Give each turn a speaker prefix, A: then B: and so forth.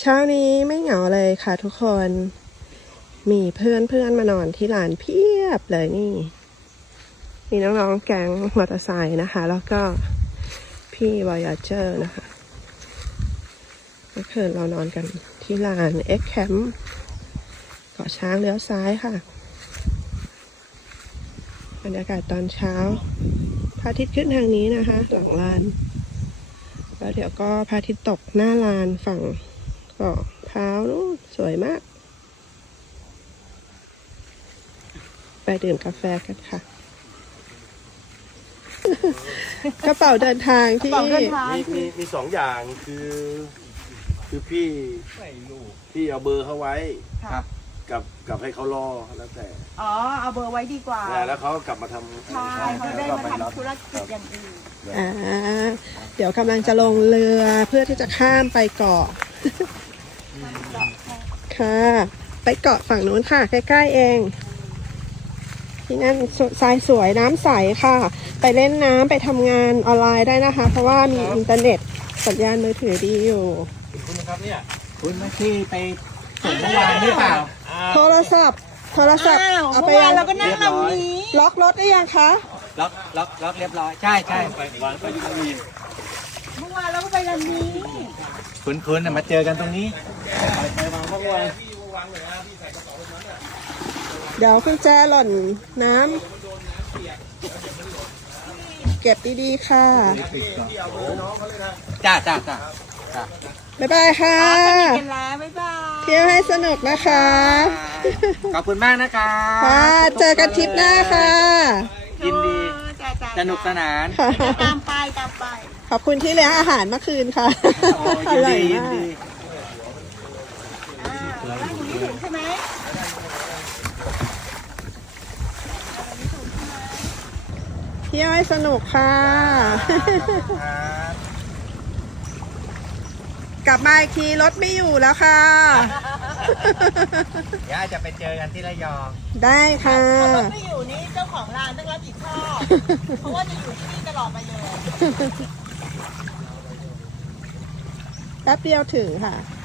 A: เช้านี้ไม่เหงาเลยค่ะทุกคน มีเพื่อนมานอนที่ร้านเพียบเลยนี่ มีน้องๆแก๊งมอเตอร์ไซค์นะคะ แล้วก็พี่ Voyager นะคะเมื่อคืนเรานอนกันที่ลาน X Camp เกาะช้างเลี้ยวซ้ายค่ะ บรรยากาศตอนเช้าพระอาทิตย์ขึ้นทางนี้นะคะ หลังลานแล้วเดี๋ยวก็พระอาทิตย์ตกหน้าลานฝั่งเกาะพร้าวนู้นสวยมาก ไปดื่มกาแฟกันค่ะ กระเป๋าเดินทางที่
B: มีสองอย่างคือพี่เอาเบอร์เขาไว้กับให้เขารอแล้วแต่
C: เอาเบอร์ไว้ดีกว่า
B: แล้วเขาก็กลับมาทำ
C: ใช่เขาได้มาทำธุรกิจอย่างอื่น
A: เดี๋ยวกำลังจะลงเรือเพื่อที่จะข้ามไปเกาะค่ะไปเกาะฝั่งนู้นค่ะใกล้ๆเองที่นั่นทรายสวยน้ำใสค่ะไปเล่นน้ำไปทำงานออนไลน์ได้นะคะเพราะว่ามีอินเทอร์เน็ตสัญญาณมือถือดีอยู่
B: คุณครับเนี่ย
D: คุณมาที่ไปส่งเมื่อวานหรือเปล่า
A: โทรศัพท์
C: เอาไปเราก็นั่งลำนี้
A: ล็อกรถได้ยังคะ
D: ล็อกเรียบร้อยใช่
B: ไปวางไปอยู่ตรงนี้
C: เมื่อวานเราก็ไปลำนี้
D: คุณมาเจอกันตรงนี้
B: ไปวางเมื่อวาน
A: เดี๋ยวคุณแจหล่นน้ำเก็บดีๆค่ะ
D: จ้า
A: บ๊ายบายค่ะ
C: กันแล้วบ๊ายบาย
A: เที่ยวให้สนุกนะคะ
D: ขอบคุณมากนะคะ
A: ค่ะเจอกันทริปหน้าค่ะ
D: ยินดีสนุกสนาน
C: ตามไป
A: ขอบคุณที่เลี้ยงอาหารเมื่อคืนค่ะ
D: ยินดี
C: ใช่ไหม
A: เที่ยวให้สนุกค่ะกลับมาอีกทีรถไม่อยู่แล้วค่ะ
D: เดี๋ยวจะไปเจอกันที่ระยอง
A: ได้ค่ะ
C: รถไม่อยู่นี่เจ้าของร้านต้องรับผิดชอบเพราะว่าจะอยู่ที่นี่ตลอดไปเลย
A: แป๊บเดียวถึงค่ะ